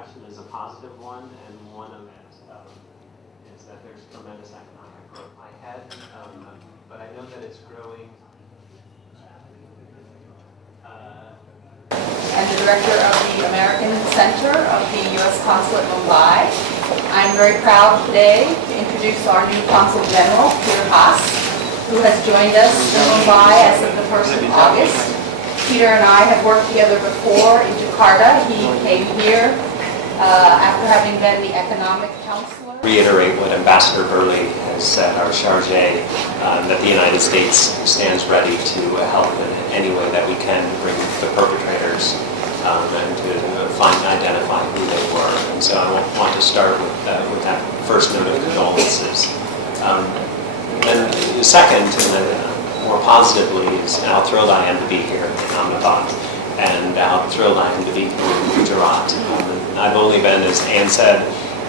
impression is a positive one, and one of it is that there's tremendous economic growth ahead, but I know that it's growing. I'm the director of the American Center of the U.S. Consul at Mumbai. I'm very proud today to introduce our new Consul General, Peter Haas, who has joined us in Mumbai as of the 1st of August. Peter and I have worked together before in Jakarta. He came here after having been the economic counselor. Reiterate what Ambassador Burley has said, our charge, that the United States stands ready to help in any way that we can bring the perpetrators and to identify who they were. And so I want to start with that first note of condolences. And second, more positively, is how thrilled I am to be here in Ahmedabad, and how thrilled I am to be here in Gujarat. I've only been, as Anne said,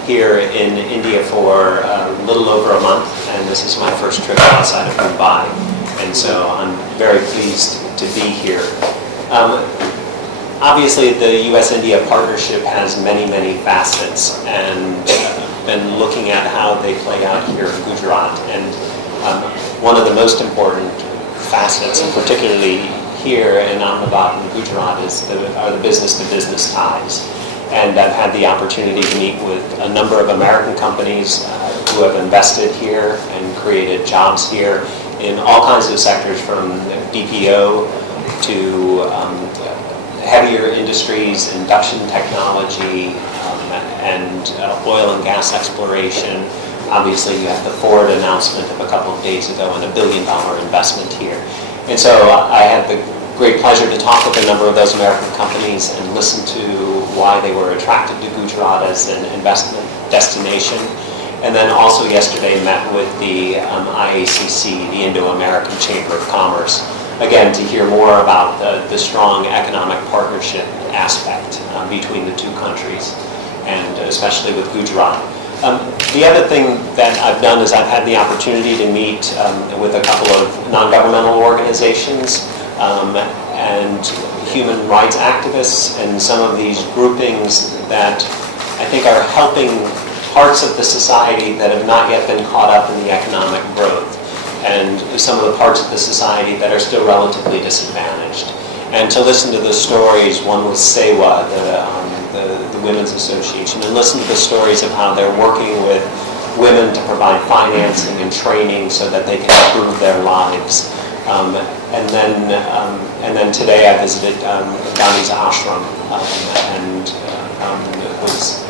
here in India for a little over a month, and this is my first trip outside of Mumbai, and so I'm very pleased to be here. Obviously, the U.S.-India partnership has many, many facets, and been looking at how they play out here in Gujarat. And one of the most important facets, and particularly here in Ahmedabad and Gujarat, are the business-to-business ties. And I've had the opportunity to meet with a number of American companies who have invested here and created jobs here in all kinds of sectors, from BPO to heavier industries, induction technology, and oil and gas exploration. Obviously, you have the Ford announcement of a couple of days ago and $1 billion investment here. And so I had the great pleasure to talk with a number of those American companies and listen to why they were attracted to Gujarat as an investment destination. And then also yesterday met with the IACC, the Indo-American Chamber of Commerce, again to hear more about the strong economic partnership aspect between the two countries, and especially with Gujarat. The other thing that I've done is I've had the opportunity to meet with a couple of non-governmental organizations and human rights activists, and some of these groupings that I think are helping parts of the society that have not yet been caught up in the economic growth, and some of the parts of the society that are still relatively disadvantaged. And to listen to the stories, one was Sewa, the Women's Association, and listen to the stories of how they're working with women to provide financing and training so that they can improve their lives. And then today I visited Gandhi's ashram and was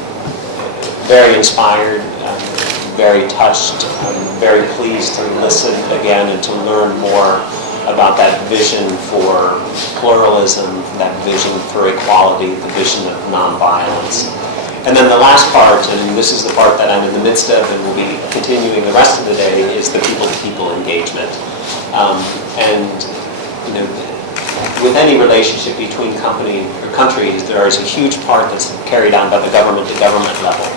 very inspired, very touched, very pleased to listen again and to learn more about that vision for pluralism, that vision for equality, the vision of nonviolence. And then the last part, and this is the part that I'm in the midst of and will be continuing the rest of the day, is the people-to-people engagement. With any relationship between countries, there is a huge part that's carried on by the government-to-government level.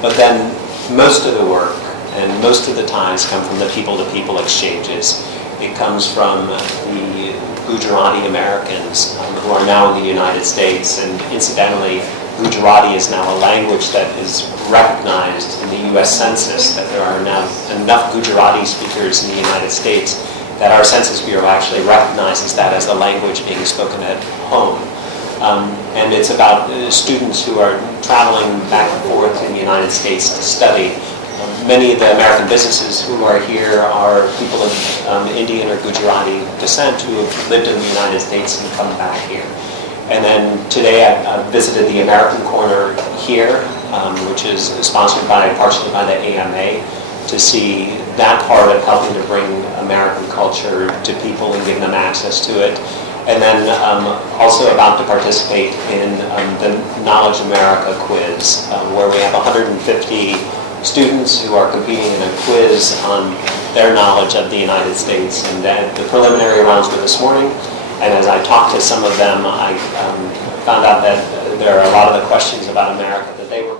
But then most of the work and most of the ties come from the people-to-people exchanges. It comes from the Gujarati Americans who are now in the United States, and incidentally, Gujarati is now a language that is recognized in the U.S. Census, that there are now enough Gujarati speakers in the United States that our Census Bureau actually recognizes that as a language being spoken at home. And it's about students who are traveling back and forth in the United States to study. Many of the American businesses who are here are people of Indian or Gujarati descent who have lived in the United States and come back here. And then today I visited the American Corner here, which is sponsored partially by the AMA, to see that part of helping to bring American culture to people and give them access to it. And then also about to participate in the Knowledge America quiz, where we have 150 students who are competing in a quiz on their knowledge of the United States. And the preliminary rounds were this morning, and as I talked to some of them, I found out that there are a lot of the questions about America that they were